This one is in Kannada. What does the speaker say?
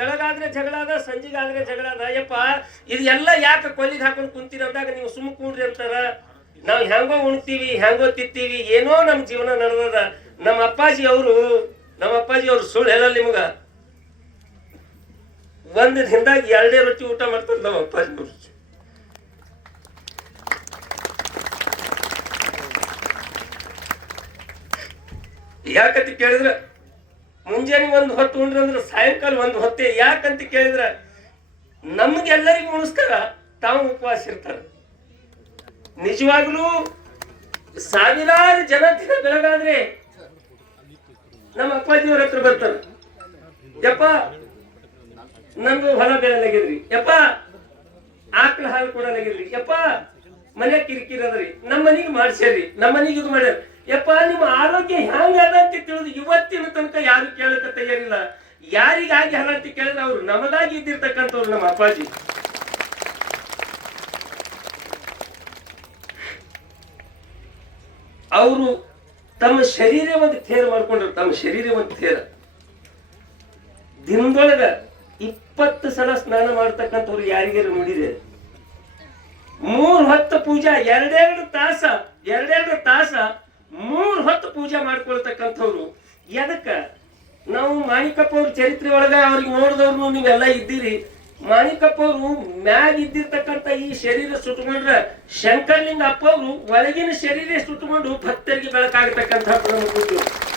ಬೆಳಗಾದ್ರೆ ಜಗಳಾದ ಸಂಜೆಗಾದ್ರೆ ಜಗಳಾದ ಅಯ್ಯಪ್ಪ ಇದೆಲ್ಲ ಯಾಕೆ ಕೊಲ್ಲಿಗೆ ಹಾಕೊಂಡು ಕುಂತಿರೋದಾಗ ನೀವು ಸುಮ್ಮ ಕೂಡ್ರಿ ಅಂತಾರ ನಾವು ಹೆಂಗೋ ಉಣ್ತೀವಿ ಹೆಂಗೋ ತಿತ್ತೀವಿ ಏನೋ ನಮ್ಮ ಜೀವನ ನಡೆದದ ನಮ್ಮ ಅಪ್ಪಾಜಿ ಅವರು ನಮ್ಮ ಅಪ್ಪಾಜಿ ಅವರು ಸುಳ್ಳು ಹೇಳಲ್ಲ ನಿಮಗ ಒಂದ್ ದಿನದಾಗ ಎರಡೇ ರೊಟ್ಟಿ ಊಟ ಮಾಡ್ತಾರೆ ನಮ್ಮ ಅಪ್ಪಾಜಿ ಅವರು ಯಾಕತಿ ಕೇಳಿದ್ರೆ ಮುಂಜಾನೆ ಒಂದು ಹೊತ್ತು ಉಂಡ್ರ ಅಂದ್ರೆ ಸಾಯಂಕಾಲ ಒಂದು ಹೊತ್ತೆ ಯಾಕಂತ ಕೇಳಿದ್ರ ನಮ್ಗೆಲ್ಲರಿಗೂ ಉಳಿಸ್ತಾರ ತಾವು ಉಪವಾಸ ಇರ್ತಾರ ನಿಜವಾಗ್ಲೂ ಸಾವಿರಾರು ಜನ ದಿನ ಬೆಳಗಾದ್ರೆ ನಮ್ಮ ಅಪ್ಪಾಜಿಯವ್ರ ಹತ್ರ ಬರ್ತಾರ ಯಪ್ಪ ನಂದು ಹೊಲ ಬೆಳೆಲಾಗಿದ್ರಿ ಯಪ್ಪ ಆಕಳ ಹಾಲು ಕೊಡಲಾಗಿದ್ರಿ ಯಪ್ಪ ಮನೆ ಕಿರಿಕಿರಿ ಅದ್ರಿ ನಮ್ಮ ಮನೆಗೆ ಮಾಡ್ಸ್ಯಾರಿ ನಮ್ಮ ಇದು ಮಾಡ್ಯಾರ ಯಪ್ಪ ನಿಮ್ಮ ಆರೋಗ್ಯ ಅದ ಅಂತ ತಿಳಿದು ಇವತ್ತಿನ ತನಕ ಯಾರು ಕೇಳಕ್ಕೆ ತಯಾರಿಲ್ಲ ಯಾರಿಗಾಗಿ ಹಣ ಅಂತ ಕೇಳಿದ್ರೆ ಅವ್ರು ನಮಗಾಗಿ ಇದ್ದಿರ್ತಕ್ಕಂಥವ್ರು ನಮ್ಮ ಅಪ್ಪಾಜಿ ಅವರು ತಮ್ಮ ಶರೀರ ಒಂದು ಥೇರ ಮಾಡ್ಕೊಂಡ್ರು ತಮ್ಮ ಶರೀರ ಒಂದು ಥೇರ ದಿನದೊಳಗ ಇಪ್ಪತ್ತು ಸಲ ಸ್ನಾನ ಮಾಡ್ತಕ್ಕಂಥವ್ರು ಯಾರಿಗಾರು ನೋಡಿದೆ ಮೂರು ಹತ್ತು ಪೂಜಾ ಎರಡೆರಡು ತಾಸ ಎರಡೆರಡು ತಾಸ ಮೂರು ಹೊತ್ತು ಪೂಜೆ ಮಾಡ್ಕೊಳ್ತಕ್ಕಂಥವ್ರು ಎದಕ್ಕ ನಾವು ಮಾಣಿಕಪ್ಪ ಅವ್ರ ಚರಿತ್ರೆ ಒಳಗೆ ಅವ್ರಿಗೆ ನೋಡಿದವ್ರು ನೀವೆಲ್ಲ ಇದ್ದೀರಿ ಮಾಣಿಕಪ್ಪ ಅವರು ಮ್ಯಾಗ ಇದ್ದಿರ್ತಕ್ಕಂಥ ಈ ಶರೀರ ಸುಟ್ಕೊಂಡ್ರ ಅಪ್ಪ ಅವರು ಒಳಗಿನ ಶರೀರ ಸುಟ್ಕೊಂಡು ಭಕ್ತರಿಗೆ ಬೆಳಕಾಗತಕ್ಕಂಥ